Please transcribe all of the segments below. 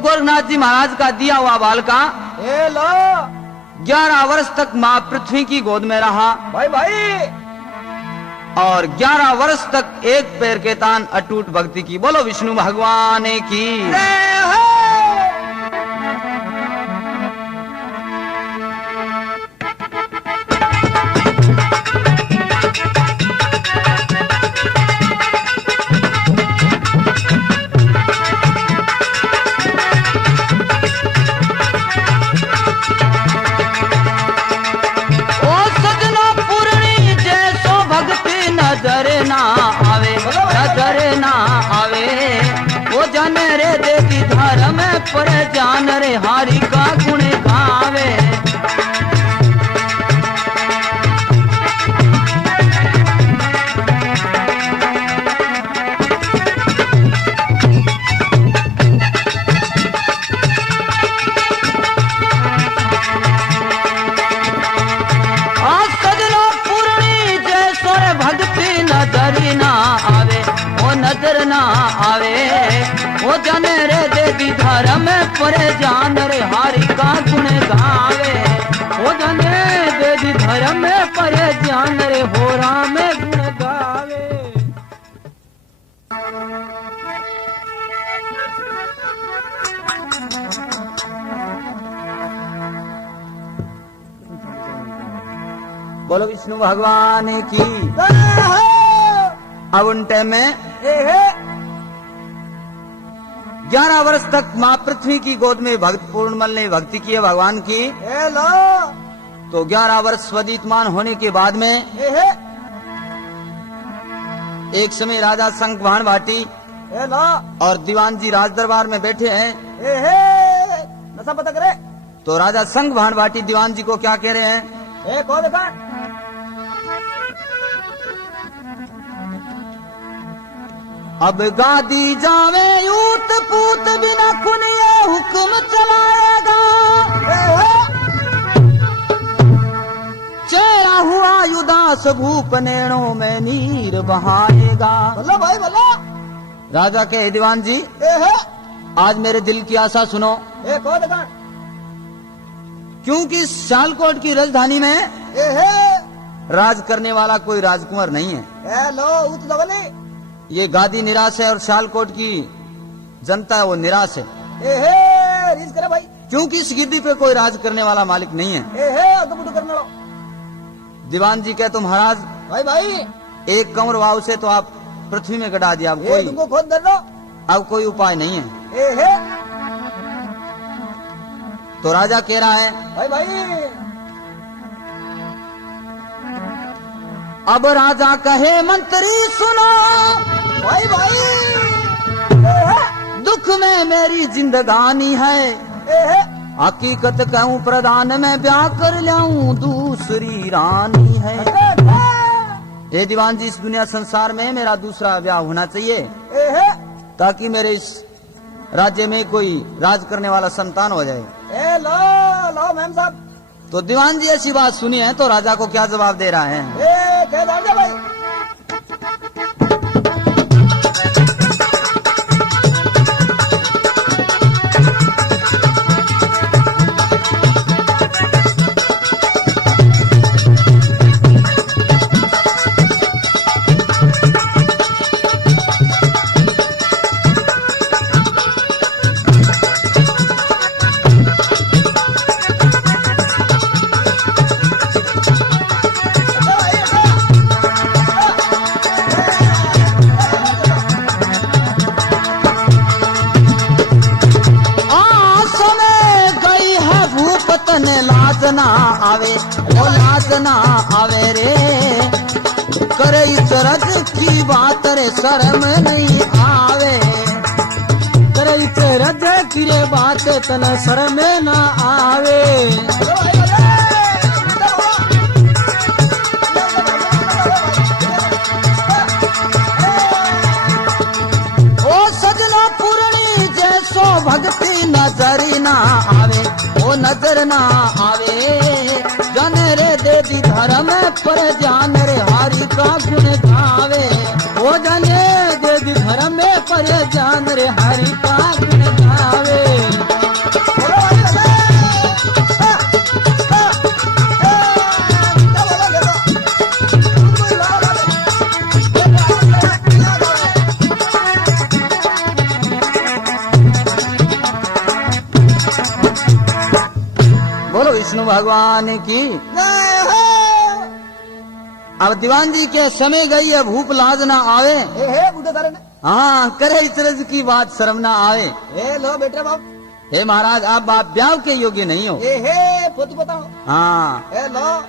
गुरु गोरखनाथ जी महाराज का दिया हुआ बालका ए लो 11 वर्ष तक माँ पृथ्वी की गोद में रहा भाई भाई, और 11 वर्ष तक एक पैर के तान अटूट भक्ति की। बोलो विष्णु भगवान की। पर जान रे हारी का गुण गावे। आज सजना पूर्णी जैसो रे भक्ति नजर ना आवे, वो नजर ना आवे। वो जाने रे देवी धर्म पर जान रे हारी का गुण गावे। वो जाने देवी धर्म पर जान रे होरा में गुण गावे। बोलो विष्णु भगवान की। अब उन टाइम में 11 वर्ष तक माँ पृथ्वी की गोद में भक्त पूर्णमल ने भक्ति की है भगवान की। तो 11 वर्ष स्वदीतमान होने के बाद में एक समय राजा शंख भाण भाटी और दीवान जी राज दरबार में बैठे हैं। नशा पता करे। तो राजा शंख भाण भाटी दीवान जी को क्या कह रहे हैं? कौन देखा? अब गादी जावे यूत पूत बिना खुन ये हुक्म चलाएगा। चेहरा हुआ उदास भूप नैनों में नीर बहाएगा। बोलो भाई बोलो। राजा के दीवान जी आज मेरे दिल की आशा सुनो। कौन देखा? क्योंकि सियालकोट की राजधानी में राज करने वाला कोई राजकुमार नहीं है। लो उत लगले। ये गादी निराश है और सियालकोट की जनता है वो निराश है। रीस करे भाई। क्योंकि इस गिद्दी पे कोई राज करने वाला मालिक नहीं है। करने लो। दीवान जी कहे तो महाराज भाई भाई एक कंवर वाव से तो आप पृथ्वी में गड़ा दिया। अब कोई तुमको खोद दे दो। अब कोई उपाय नहीं है। तो राजा कह रहा है भाई भाई अब राजा कहे मंत्री सुनो। भाई भाई दुख में मेरी जिंदगानी है। हकीकत कहूँ प्रधान में ब्याह कर लाऊं दूसरी रानी है। ये दीवान जी इस दुनिया संसार में मेरा दूसरा ब्याह होना चाहिए ताकि मेरे इस राज्य में कोई राज करने वाला संतान हो जाए। लो लो मैम साहब। तो दीवान जी ऐसी बात सुनी है तो राजा को क्या जवाब दे रहा है? कह दो भाई। लाज ना आवे, वो लाज ना आवे रे। करे इस रज की बात रे शर्म नहीं आवे। करे इस रज की रे बात तन शर्म ना आवे। ओ सजना पूर्णी जैसो भक्ति नजर ना आवे, वो नजर ना आवे। जन रे देवी धर्म पर जान रे हरि का गुण गावे। वो जने देवी धर्म पर जान रे हरि का गुण गावे। विष्णु भगवान की। जय हो। अब दीवान जी के समय गई है, भूप लाज ना आवे। हे बूढ़े सारे ने। हाँ, करे इस तरह की बात शर्म ना आवे। हे लो बेटे बाप। हे महाराज, आप बाप ब्याह के योग्य नहीं हो। हे पोतू बताओ। हाँ, हे लो।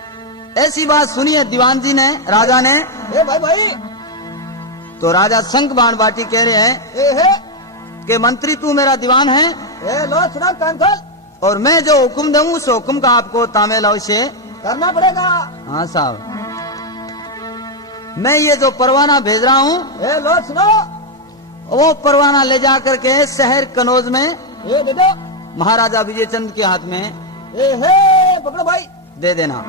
ऐसी बात सुनी है दीवान जी ने, राजा ने। हे भाई भाई। तो राजा शंख बाण बाटी कह रहे हैं हे कि मंत्री तू मेरा दीवान है, हे लो सुना कान खोल। और मैं जो हुक्म दूं उस हुक्म का आपको तामेल अवश्य करना पड़ेगा। हाँ साहब, मैं ये जो परवाना भेज रहा हूँ, हे लो सुनो। वो परवाना ले जा करके शहर कनौज में हे दे दो। महाराजा विजय चंद के हाथ में हे पकड़ो भाई। दे देना।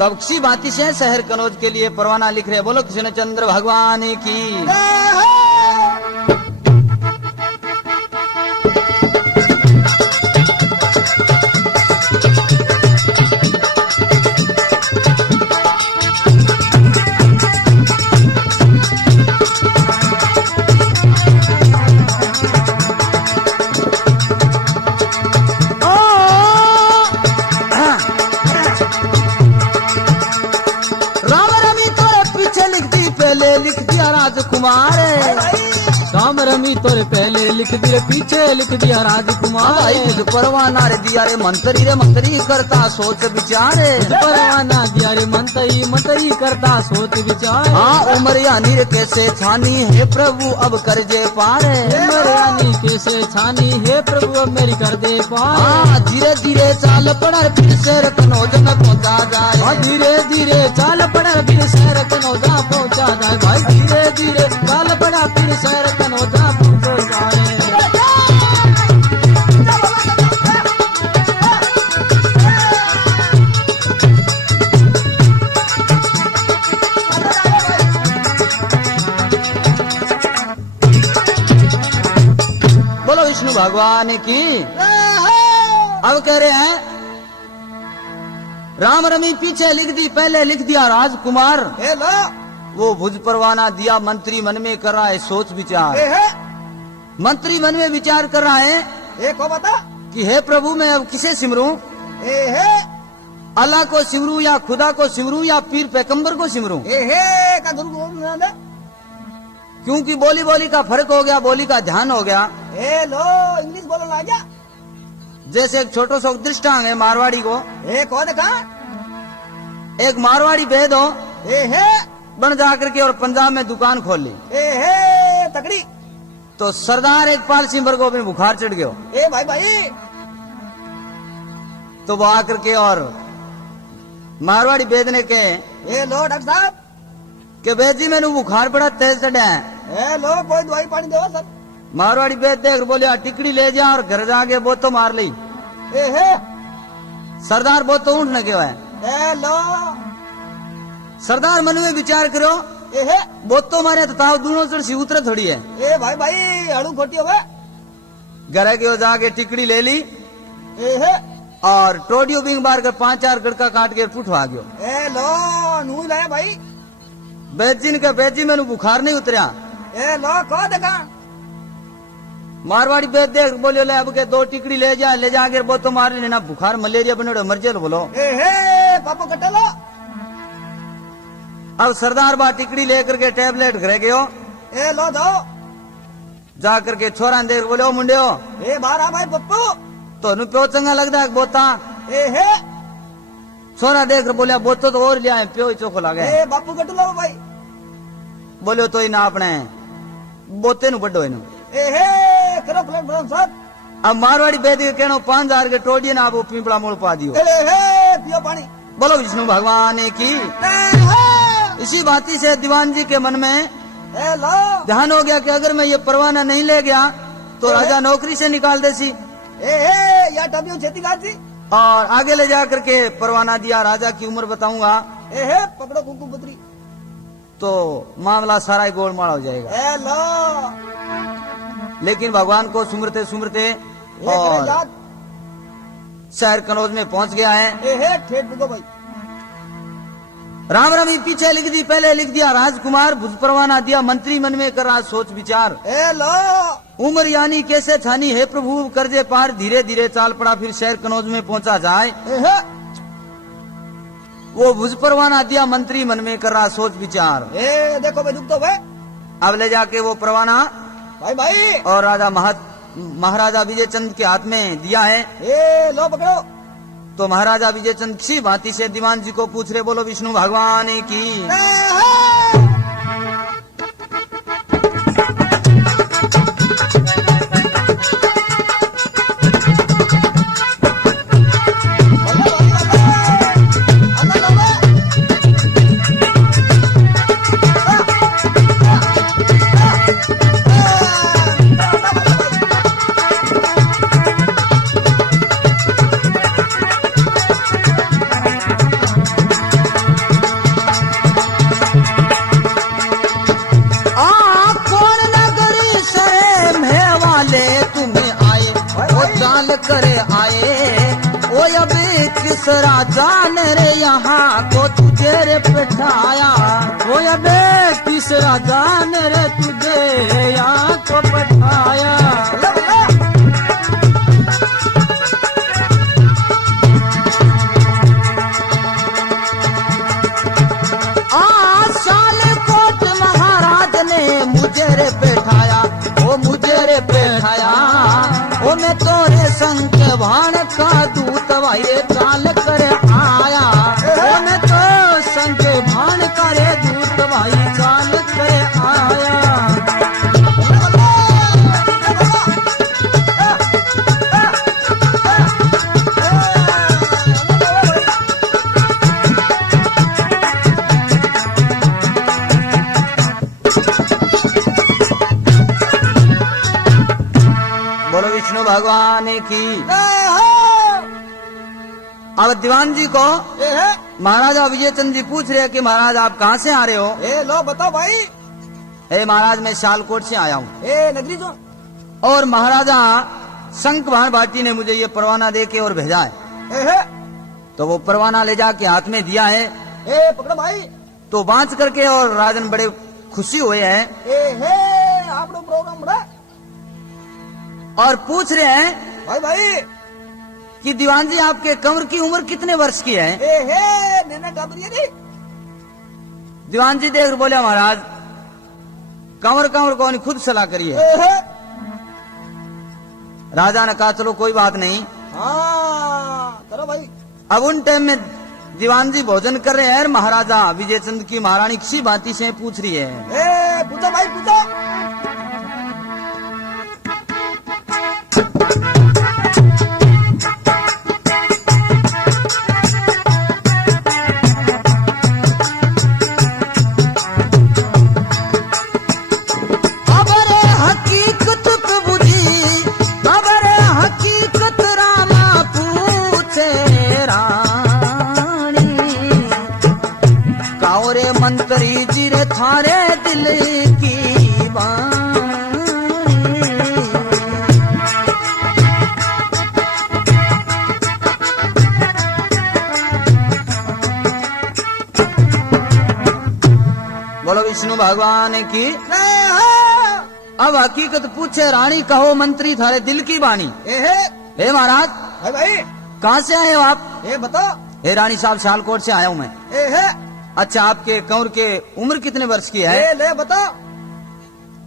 तब किसी बाती से शहर कनौज के लिए परवाना लिख रहे। बोलो कृष्ण चंद्र भगवान की। जय हो। लिख दिया राजकुमार, राम रमी तोरे पहले लिख दिए, पीछे लिख दिया राजकुमार। मुझ परवाना रे दिया रे मंत्री करता सोच विचार। परवाना दिया रे मंतई करता सोच विचार। हाँ, उमर यानी रे कैसे छानी है प्रभु अब कर जे पार। उमर यानी कैसे छानी है प्रभु अब मेरी कर दे पार। हाँ, धीरे धीरे चाल पड़ा फिर से कनौज में पहुंचा जाए। धीरे धीरे चाल पड़ा फिर शहर कनौजा पहुंचा जाए। भाई धीरे धीरे चाल पड़ा फिर शहर कनौजा पहुंचा जाए। बोलो विष्णु भगवान की। अब कह रहे हैं राम रमी पीछे लिख दी, पहले लिख दिया राजकुमार। हे लो। वो भुज परवाना दिया, मंत्री मन में कर रहा है सोच विचार। हे मंत्री मन में विचार कर रहा है हे को बता कि हे प्रभु मैं अब किसे सिमरूं, हे अल्लाह को सिमरूं या खुदा को सिमरूं या पीर पैगंबर को सिमरूं। हे का गुरु क्योंकि बोली बोली का फर्क हो गया, बोली का ध्यान हो गया। हे लो इंग्लिश बोलो ना क्या। जैसे एक छोटो सा दृष्टांत है मारवाड़ी को। हे कौन देखा। एक मारवाड़ी भेद हो, हे बन जाकर के और पंजाब में दुकान खोल ली। हे तकड़ी। तो सरदार एक पाल सिंह को में बुखार चढ़ गयो। ए भाई भाई। तो वो आकर के और मारवाड़ी वेद ने के ए लो डॉक्टर साहब के वेद जी मैंने बुखार पड़ा तेज चढ़ा है। ए लो कोई दवाई पानी दो सर। मारवाड़ी वेद देख बोले टिकड़ी ले जा और घर जाके वो तो मार ली। हे सरदार वो तो ऊँट न गयो है। ए लो सरदार मन में विचार करो हे वो तो मारे तो ताव दूनो चढ़ सी उतरे थोड़ी है। ए भाई भाई हड़ू खोटी हो घर के जाके टिकड़ी ले ली हे और टोडियो बिंग बार कर 5-4 गड़का काट के पुठवा गयो। ए लो नू लाया भाई। बेजिन का बेजी मैंने बुखार नहीं उतरिया। ए लो को देखा। मारवाड़ी बेद देख बोलियो ले अब के 2 टिकड़ी ले जाके वो तो मार लेना बुखार मलेरिया बने मर जेल बोलो। हे पापो कटे लो। अब सरदार बा टिकड़ी लेकर के टेबलेट घर गयो। ए लो दो जा करके छोरा देख बोले ओ मुंडे हो ए बार आ भाई पप्पू तो नु प्यो चंगा लगता है बोता। हे छोरा देख बोलिया बोतो तो और लिया है प्यो ही चोखो लागे। ए बापू कट लो भाई। बोलियो तो ही ना अपने बोते नु बड्डो इनु। हे करो प्लेट बनो सर। अब मारवाड़ी बेद के कहनो 5000 के टोडिये ना आप पिंपड़ा मोड़ पा दियो। हे पियो पानी। बोलो विष्णु भगवान की। इसी बाती से दीवान जी के मन में लो ध्यान हो गया कि अगर मैं ये परवाना नहीं ले गया तो राजा नौकरी से निकाल देसी। या टबियो खेती गाती। और आगे ले जा करके परवाना दिया, राजा की उम्र बताऊंगा। पकड़ो कुकु पुत्री तो मामला सारा ही गोलमाल हो जाएगा। लो लेकिन भगवान को सुमरते सुमरते और शहर कनौज में पहुंच गया है। ठेठ बिगो भाई। राम रमी पीछे लिख दी, पहले लिख दिया राजकुमार। भुज परवाना दिया, मंत्री मन में कर रहा सोच विचार। लो उम्र यानी कैसे छानी है प्रभु कर्जे पार, धीरे धीरे चाल पड़ा फिर शहर कनौज में पहुंचा जाए। एहे, वो भुज परवाना दिया मंत्री मन में कर रहा सोच विचार। ए देखो भाई दुख तो भाई अब ले जाके वो परवाना भाई भाई और महाराजा विजय चंद के हाथ में दिया है। ए लो पकड़ो। तो महाराजा विजय चंद किसी भांति से दीवान जी को पूछ रहे, बोलो विष्णु भगवान की। करे आए ओ अब किस राजा ने रे यहाँ को तुझे रे बैठाया, ओ अब किस राजा ने रे तुझे यहाँ को बैठाया। सालेकोट महाराज ने मुझे रे बैठाया, ओ मुझे रे बैठाया। ओ मैं तोरे संग भाण का दूत भाई चाल कर आया, ओ मैं तो संग भाण करे दूत भाई चाल कर आया। बोलो विष्णु भगवान की। अब दीवान जी को महाराजा विजय चंद जी पूछ रहे हैं कि महाराज आप कहाँ से आ रहे हो? ए लो बताओ भाई। हे महाराज मैं शालकोट से आया हूँ। ए नगरी जो और महाराजा शंख भाण भाटी ने मुझे ये परवाना दे के और भेजा है। एहे, तो वो परवाना ले जाके हाथ में दिया है। ए पकड़ो भाई। तो बांच करके और राजन बड़े खुशी हुए हैं एहे आपनो प्रोग्राम बड़ा और पूछ रहे हैं भाई भाई। कि दीवान जी आपके कंवर की उम्र कितने वर्ष की है? एहे मैंने कबरिया दी। दीवान जी देख बोले महाराज कंवर को नहीं खुद सलाह करिए। एहे, राजा ने कहा चलो कोई बात नहीं। हाँ करो भाई। अब उन टाइम में दीवान जी भोजन कर रहे हैं। महाराजा विजय चंद की महारानी किसी बाती से पूछ रही है। ए पूछो भाई पूछो। मंत्री जी रे थारे दिल की बानी। बोलो विष्णु भगवान की। अब हकीकत पूछे रानी कहो मंत्री थारे दिल की बानी। हे महाराज भाई भाई कहाँ से आए हो आप? ए बताओ। हे रानी साहब शालकोट से आया हूँ मैं। अच्छा आपके कंवर के उम्र कितने वर्ष की है? ले बताओ।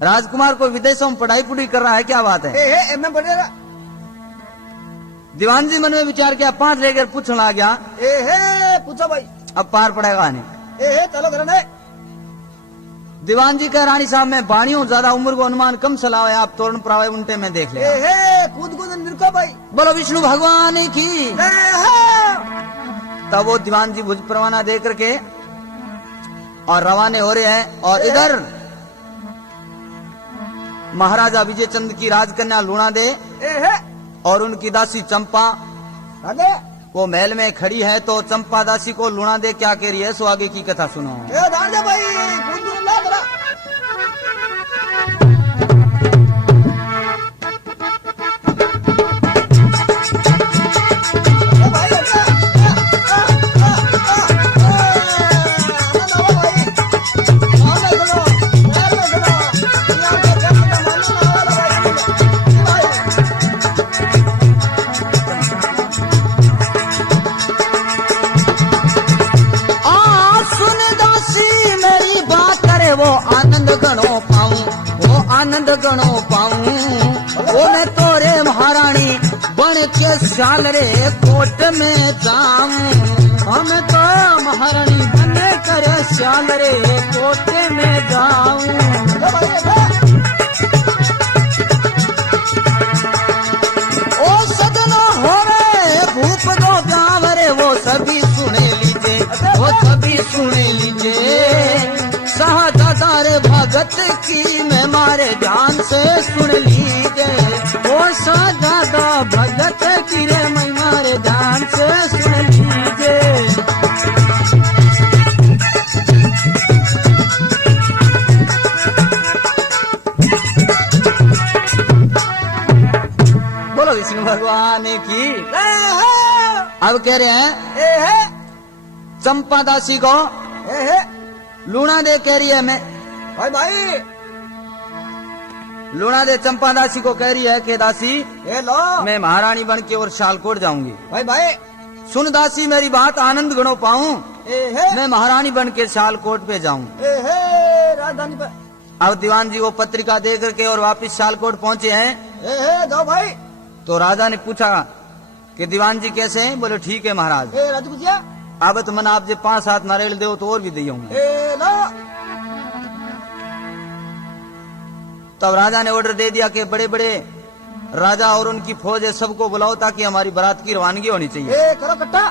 राजकुमार को विदेशों में पढ़ाई पुढ़ाई कर रहा है, क्या बात है? एमए पढ़ेगा। दीवान जी मन में विचार किया 5 लेकर पूछने लग गया। पूछो भाई। अब पार पड़ेगा नहीं। चलो करने। दीवान जी का रानी साहब मैं बाणी हूँ, ज्यादा उम्र को अनुमान कम सलाह है, आप तोरण प्रावे उल्टे में देख ले। कूद कूद निरको भाई। बोलो विष्णु भगवान की। तब वो दीवान जी भुज परवाना दे करके और रवाने हो रहे हैं। और इधर महाराजा विजय चंद की राजकन्या लूणा दे और उनकी दासी चंपा वो महल में खड़ी है। तो चंपा दासी को लूणा दे क्या कह रही है, सो आगे की कथा सुनो। जाऊं वो मैं तोरे महारानी बन के साल रे कोट में जाऊं हम तो महारानी बन कर श्याल रे कोटे में जाऊं पूछो भाई ओ सदना होवे भूप दो गावरे वो सभी सुने लीजिए वो सभी सुने लीजिए शाहजादा रे भगत की मैं मारे ध्यान से सुन लीजिए ओ सादा भगत की रे मैं मारे ध्यान से सुन लीजिए बोलो विष्णु भगवान की अब कह रहे हैं ए है चंपा दासी को ए है लूणा दे कह रही है मैं भाई भाई लूणा दे चंपा दासी को कह रही है कि दासी ए लो मैं महारानी बन के और शालकोट जाऊंगी भाई भाई सुन दासी मेरी बात आनंद गणो पाऊं ए है मैं महारानी बन के शालकोट पे जाऊं ए है राजधानी पर अब दीवान जी वो पत्रिका दे करके और वापस शालकोट पहुंचे हैं ए है जाओ भाई तो राजा ने पूछा कि दीवान जी कैसे हैं बोले ठीक है महाराज ए राजपूतिया अब तो मन आप जे 5-7 नारियल दो तो और भी दे हूँ ए लो तब राजा ने ऑर्डर दे दिया कि बड़े बड़े राजा और उनकी फौज है सबको बुलाओ ताकि हमारी बारात की रवानगी होनी चाहिए ए करो कट्टा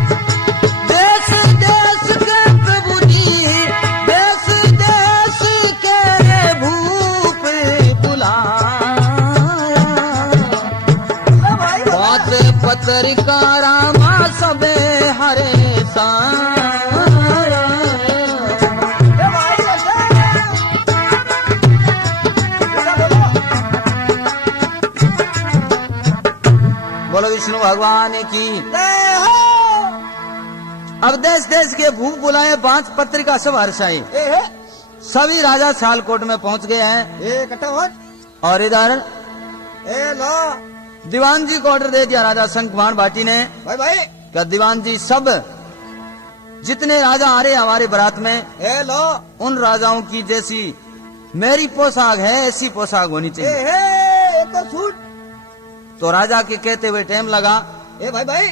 देश देश के प्रभु जी देश देश के भूप बुलाया ए भाई बात पत्रिकारा मा सबे हरे साया ए भाई बोलो विष्णु भगवान की ए हो अब देश देश के भूप बुलाए 5 पत्रिका सब हर्षाई ए है सभी राजा शालकोट में पहुंच गए हैं ए कट्टा हो और इधर ए लो दीवान जी को ऑर्डर दे दिया राजा शंखवाण भाटी ने भाई भाई क्या दीवान जी सब जितने राजा आ रहे हमारे बारात में ए लो उन राजाओं की जैसी मेरी पोशाक है ऐसी पोशाक होनी ए चाहिए है एक और सूट तो राजा के कहते हुए टाइम लगा ए भाई भाई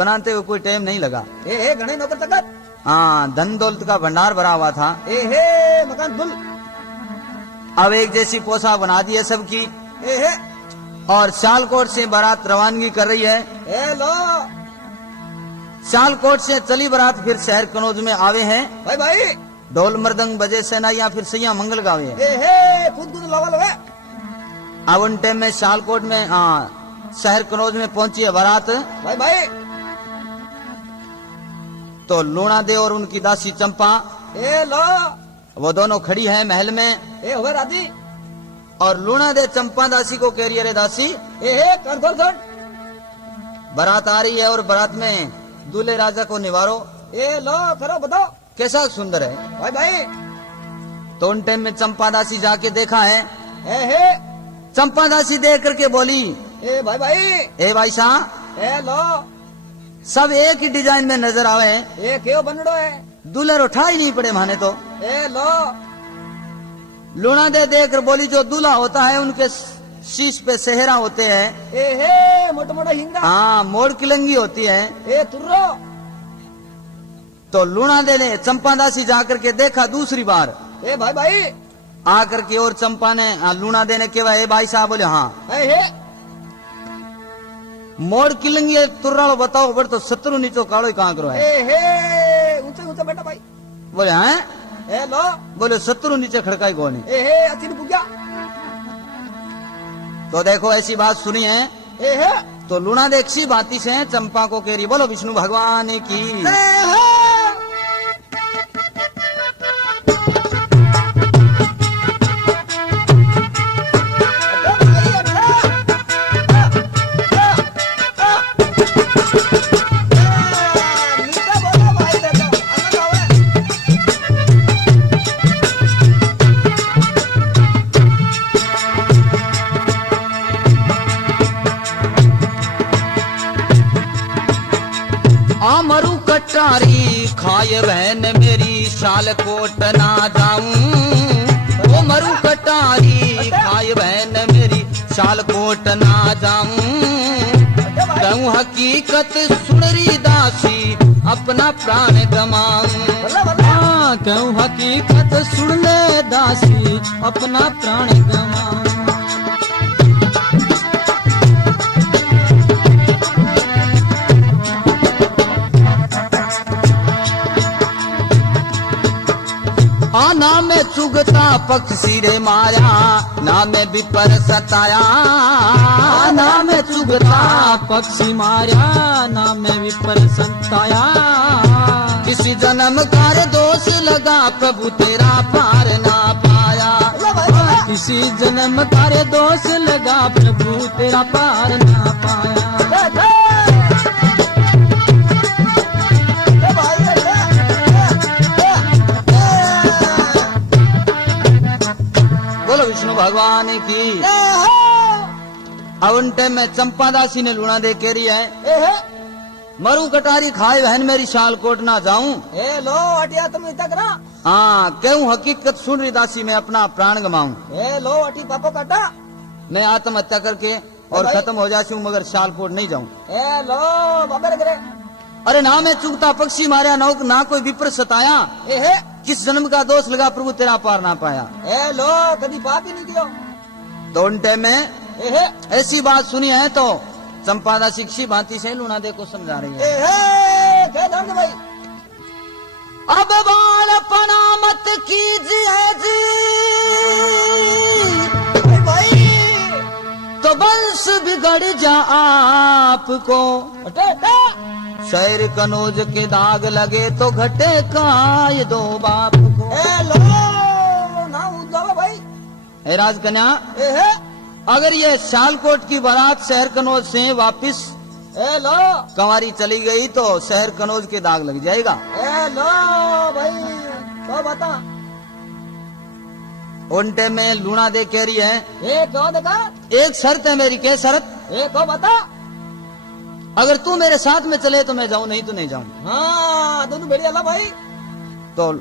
बनाते हुए कोई टाइम नहीं लगा ए है घने नौकर तकत हाँ धन दौलत का भंडार भरा हुआ था ए है मकान दुल अब एक जैसी पोशाक बना दी है सबकी ए है और शालकोट से बारात रवानगी कर रही है ए लो शालकोट से चली बारात फिर शहर कनौज में आवे हैं भाई भाई ढोल मृदंग बजे सेनाइयां फिर सैया मंगल गावे हैं ए है खुद खुद लवा लवे अब उन टाइम में शालकोट में शहर कनौज में पहुंची है बारात भाई भाई तो लूणा दे और उनकी दासी चंपा ए लो वो दोनों खड़ी है महल में ए हुए राजी और लूणा दे चंपा दासी को कह रही है अरे दासी ए है कर दो धड़ बारात आ रही है और बारात में दूल्हे राजा को निवारो ए लो करो बताओ कैसा सुंदर है भाई भाई तो उन टाइम में चंपा दासी जाके देखा है ए है चंपा दासी देख करके बोली ए भाई भाई ए भाई साहब ए लो सब एक ही डिजाइन में नजर आवे हैं ए क्यों बनड़ो है दूल्हे उठा ही नहीं पड़े माने तो ए लो लूणा दे देख कर बोली जो दूल्हा होता है उनके शीश पे सेहरा होते हैं ए हे मोटा मोटा हिंगा हाँ मोड़ किलंगी होती है ए तुर्रो तो लूणा दे ने चंपा दासी जाकर के देखा दूसरी बार ए भाई भाई आकर के और चंपा ने लूणा दे ने केवा ए भाई साहब बोले हाँ ए हे मोड़ किलंगी है, तुर्रालो बताओ बड़ तो सत्रु नीचो कालो ही कहाँ करो है ए हे ऊंचे ऊंचे बेटा भाई बोले हैं ए लो बोले सत्रु नीचे खड़काई कौन है ए हे अच्छी नहीं पुग्या तो देखो ऐसी बात सुनी है ए हे तो लूणा देख सी बाती से चंपा को कह रही बोलो विष्णु भगवान की ए हे कटारी खाए बहन मेरी शाल कोट ना जाऊं। ओ मरु कटारी खाए बहन मेरी शाल कोट ना जाऊं। कहूं हकीकत सुनरी दासी अपना प्राण गमाऊं। हाँ, क्यों हकीकत सुन ले दासी अपना प्राण गमाऊं। ना में चुगता पक्षी रे माया ना में विपर सताया। ना में चुगता पक्षी मारा ना में विपर संताया। किसी जन्म कार दोष लगा प्रभु तेरा पार ना पाया। किसी जन्म कार्य दोष लगा प्रभु तेरा पार ना पाया। बोलो विष्णु भगवान की। अब उन टाइम में चंपादासी ने लूणा दे के रही है मरू कटारी खाए बहन मेरी शाल कोट ना जाऊं। ए लो अटिया तुम इतना करा। हाँ क्यों हकीकत सुन रही दासी मैं अपना प्राण गमाऊं। ए लो अटी पापो काटा। मैं आत्महत्या करके और भाई। खत्म हो जाऊं मगर शाल कोट नहीं जाऊं। ए लो बाबा करे। अरे ना मैं चुगता पक्षी मारा ना कोई विपर सताया। ए है किस जन्म का दोष लगा प्रभु तेरा पार ना पाया। ए लो कभी पाप ही नहीं दियो। तो उन टाइम में ए है ऐसी बात सुनी है तो चंपादासी किसी भांति से लूणा दे को समझा रही है। ए है क्या जान दे भाई। अब बालपना मत कीजिए जी भाई तो वंश बिगड़ जा आपको। अटे अटे शहर कनौज के दाग लगे तो घटे काय दो बाप को। ए लो ना उजावा भाई। हे राजकन्या ए है अगर ये शालकोट की बारात शहर कनौज से वापिस ए लो कंवारी चली गई तो शहर कनौज के दाग लग जाएगा। ए लो भाई तो बता। उन टाइम में लूणा दे कह रही है ए क्यों देखा। एक शर्त है मेरी। क्या शर्त। ए को बता। अगर तू मेरे साथ में चले तो मैं जाऊं नहीं तो नहीं जाऊं। हाँ दोनों बढ़िया ला भाई। तो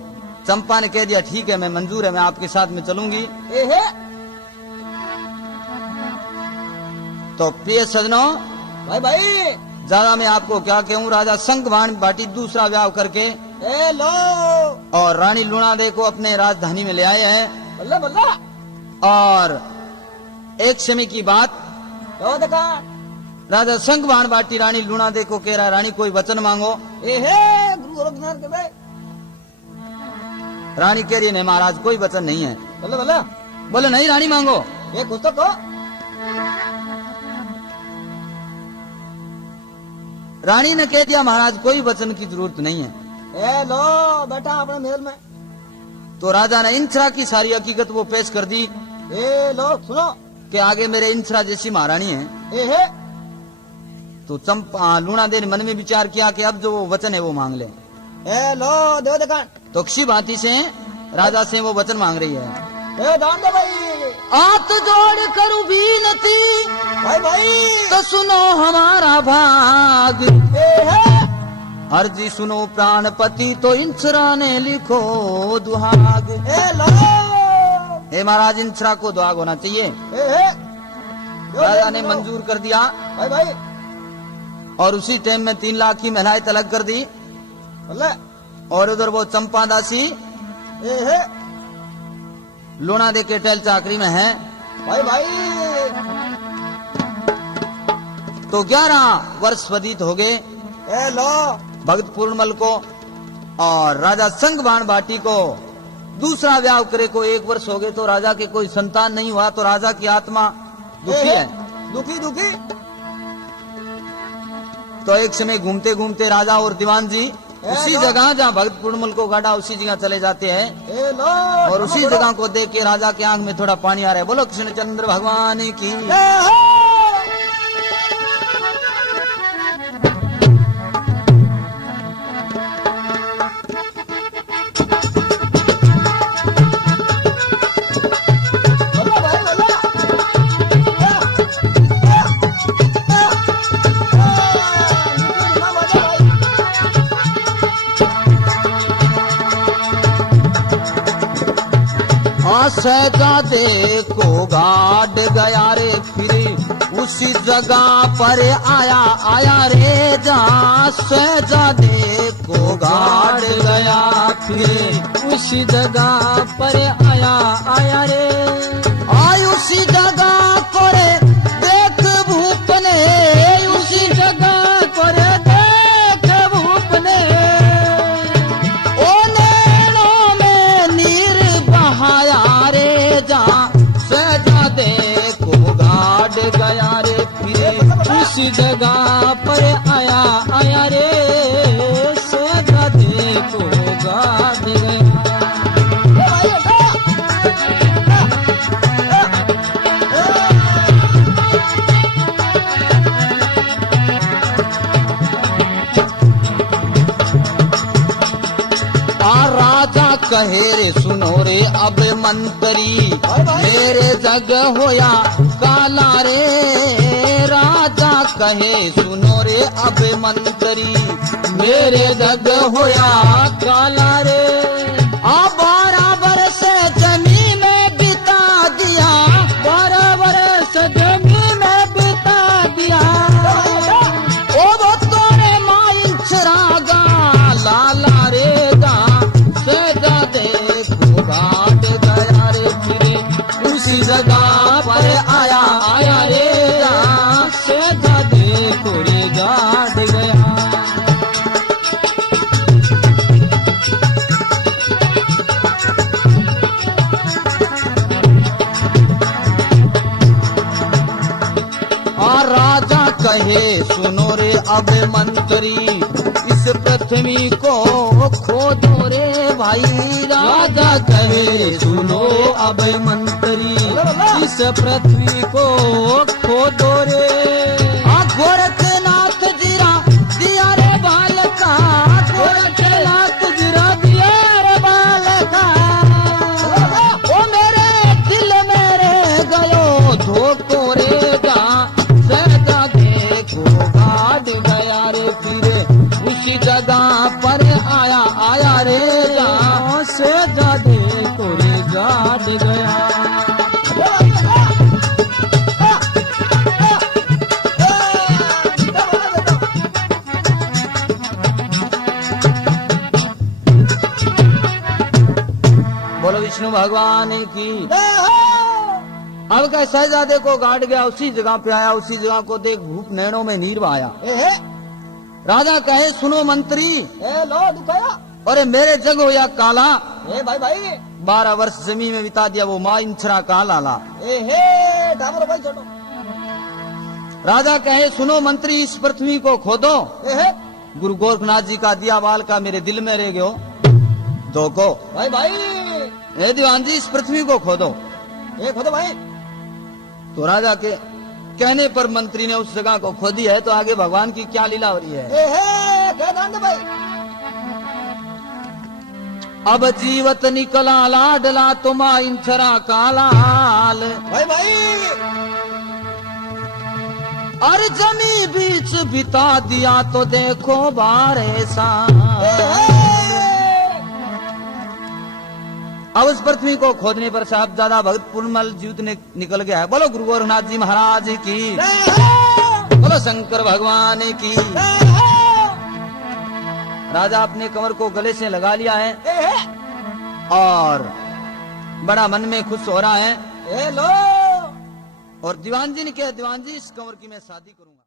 चंपा ने कह दिया ठीक है मैं मंजूर है मैं आपके साथ में चलूंगी। ए है तो प्रिय सजनों भाई भाई। ज्यादा मैं आपको क्या कहूँ राजा संगवान बाटी दूसरा ब्याह करके ए लो और रानी लूणादे को अपने राजधानी में ले आए हैं। बल्ला बल्ला और एक समय की बात क्यों देखा। राजा संगवान बाटी रानी लूणादे को कह रहा है रानी कोई वचन मांगो। ए है गुरु गोरखनाथ के भाई। रानी कह रही है नहीं महाराज कोई वचन नहीं है। बल्ला बल्ला बोले नहीं रानी मांगो। ये कुछ तो को। रानी ने कह दिया महाराज कोई वचन की जरूरत नहीं है। ए लो बैठा अपने महल में। तो राजा ने इंसरा की सारी हकीकत वो पेश कर दी ए लो सुनो कि आगे मेरे इंसरा जैसी महारानी है। ए है तो चंपा लूणादे ने मन में विचार किया कि अब जो वो वचन है वो मांग ले। ए लो देव देखा। तो किसी भांति से राजा से वो वचन मांग रही है। ए दान दे भाई। हाथ जोड़ करूं बीनती भाई भाई तो सुनो हमारा भाग। ए है अर्जी सुनो प्राणपति तो इंसरा ने लिखो दुहाग। ए लो हे महाराज इंसरा को दुहाग होना चाहिए। ए है राजा ने मंजूर कर दिया भाई भाई। और उसी टाइम में 3 लाख की महिलाएं तलब कर दी। बल्ला और उधर वो चंपा दासी ए है लूणा दे के टेल चाकरी में है। भाई भाई। तो 11 वर्ष व्यतीत हो गए ए लो भक्त पूर्णमल को और राजा संगवान बाटी को दूसरा ब्याह करे को 1 वर्ष हो गए तो राजा के कोई संतान नहीं हुआ। तो राजा की आत्मा दुखी है। दुखी दुखी। तो एक समय घूमते घूमते राजा और दीवान जी उसी जगह जहाँ भक्त पूर्णमल को गाड़ा उसी जगह चले जाते हैं। ए लो और उसी जगह को देख के राजा के आंख में थोड़ा पानी आ रहा है। बोलो कृष्णचंद्र भगवान की। ए है बल्ला भाई बल्ला। शहजादे को गाड़ गया रे फिर उसी जगह पर आया रे जहाँ शहजादे को गाड़ गया फिर उसी जगह पर आया रे आय उसी जगह को रे देख भूप ने उसी जगह पर देख भूप ने ओ नैनों में नीर बहाया रे जहाँ शहजादे को गाड़ गया रे फिर उसी जगह पर आया रे शहजादे को गाड़ गया कहे रे सुनो रे अब मंत्री मेरे जग होया काला रे राजा कहे सुनो रे अब मंत्री मेरे जग होया काला रे आ 12 बरस जमी में बिता दिया 12 बरस जमी में बिता दिया ओ वो तोरे माइल चिरागा लाला रे उसी जगह पर आया रे शहजादे को रे गाड़ गया और राजा कहे सुनो रे अब मंत्री इस पृथ्वी को खोदो रे भाई राजा कहे सुनो अब मंत्री इस पृथ्वी को खोदो रे गोरखनाथ जीरा दिया रे बाल का गोरखनाथ जीरा दिया रे बाल का ओ मेरे दिल मेरे गयो धोको रे जा शहजादे को गाड़ गया रे फिर उसी जगह पर आया रे जा शहजादे को रे गाड़ गया बोलो विष्णु भगवान की। अब का शहजादे को गाड़ गया उसी जगह पे आया उसी जगह को देख भूप नैनों में नीर आया राजा कहे सुनो मंत्री लो दुखाया अरे मेरे जग हो या काला भाई 12 वर्ष जमीन में बिता दिया वो माँ इंछरा कहा लाला डाबर भाई छोड़ो राजा कहे सुनो मंत्री इस पृथ्वी को खोदो गुरु गोरखनाथ जी का दिया बाल का मेरे दिल में रह गयो दो को भाई दीवान जी इस पृथ्वी को खोदो खोदो भाई तो राजा के कहने पर मंत्री ने उस जगह को खोदी है तो आगे भगवान की क्या लीला हो रही है भाई अब जीवत निकला लाडला तुमा इंछरा कालाल भाई और जमी बीच बिता दिया तो देखो बारे सा अब उस पृथ्वी को खोदने पर साहबजादा भगत पुरमल जीवित निकल गया है। बोलो गुरु गोरखनाथ जी महाराज की बोलो शंकर भगवान की। राजा अपने कमर को गले से लगा लिया है और बड़ा मन में खुश हो रहा है लो और दीवान जी ने कहा दीवान जी इस कंवर की मैं शादी करूंगा।